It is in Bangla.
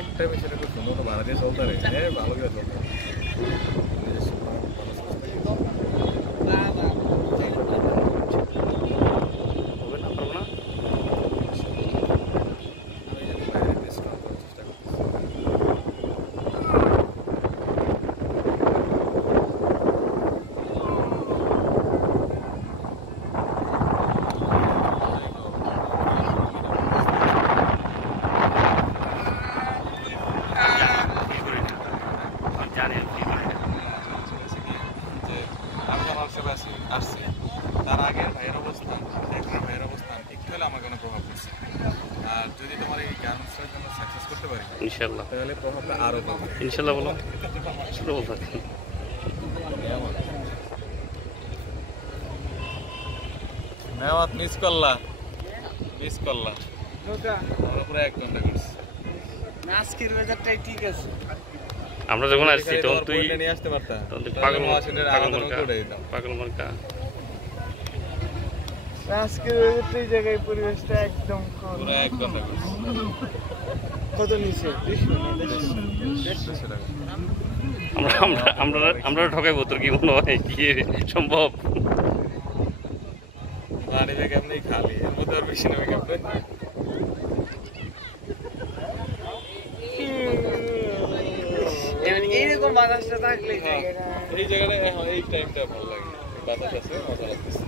একটা মেশিনে খুব সুন্দর ভাড়া দিয়ে চলতে রে ভালো করে চলতে আসছে তার আগের ভাইয়ের অবস্থান এখন ভাইয়ের অবস্থান একটু হলে আমাকে অনেক প্রভাব পড়ছে আর যদি তোমার এই গানটার জন্য সাকসেস করতে পারি ইনশাআল্লাহ তাহলে প্রভাবটা আরো পাবে ইনশাআল্লাহ বলো শুরু বলতে নেওয়াত মিস করলা আমরা পুরো 1 ঘন্টা করছি আজকের ওয়েদারটাই ঠিক আছে আমরা যখন আসছি তখন তুই নিয়ে আসতে পারতা পাগল মার্কা আজকের ওয়েদারটাই জায়গায় পরিবেশটা একদম পুরো 1 ঘন্টা করছি কত নিচে 150 টাকা আমরা ঠকাইবো তোর কি মনে হয় কি সম্ভব পানি থেকে এমনি খালি এর মধ্যে আর বেশি নেবে কেমনে এইরকম বাতাসটা থাকলে এই জায়গাটা এই টাইমটা ভালো লাগে বাতাস আছে মজা লাগতেছে